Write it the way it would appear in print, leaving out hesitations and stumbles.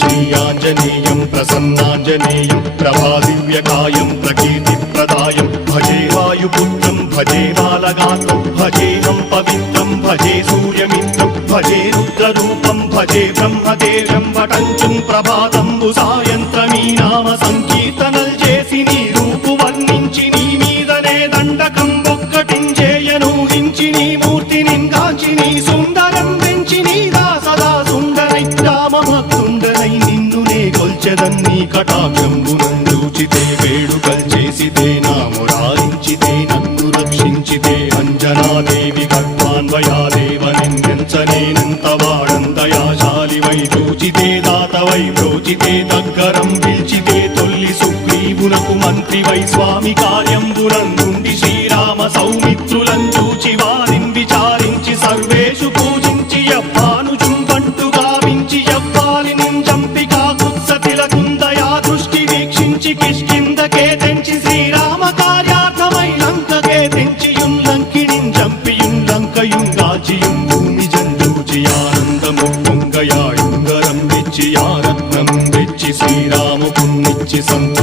श्रीयाञ्जनेयं प्रसन्नाञ्जनेयं प्रभादिव्यकायं प्रकीर्तिप्रदायं भजे वायुपुत्रं भजे बालगात्रं भजेऽहं पवित्रं भजे सूर्यमित्रं भजे रुद्ररूपं भजे ब्रह्मदेव्यं वटञ्चं ప్రభాతంబు సాయంత్రమీ నామ సంకీర్తనల్ చేసి నీ రూపు వర్ణించి నీ మీదనే దండకం ఒక్కటించేయనూహించి నీ మూర్తిని గాంచి నీ సుందరం పెంచి నీ దాసదా సుందరై రామభక్తుండనై నిన్నునే కొల్చెదన్నీ కటాక్షంబునందూచితే వేడుకల్ చేసితే నా మురారించితే నన్ను రక్షించితే అంజనాదేవి గర్భాన్వయాదేవనెంచనేనంత వాడంతయాశాలివై చూచితే దాతవై బ్రోచితే దగ్గరం పిల్చితే తొల్లి సుగ్రీవునకు మంత్రివై స్వామి కార్యంబునందుండి శ్రీరామ సౌమిత్రులం చూచి వారిని విచారించి సర్వేషు పూజించి యవ్వానుజుంబంటు గావించి యవ్వాలిని చంపి కాకుత్సతిలకుందయా దృష్టి వీక్షించి కిష్కిందకే తెంచి శ్రీరామ కార్యార్థమై లంకకే తెంచియుం లంకిణిం చంపియుం లంకయుం గాచియుం భూమి జందూచి ఆనందము పొంగయాయుంగరం వెచ్చి ఆరత్నం వెచ్చి శ్రీరాముకున్నిచ్చి సంత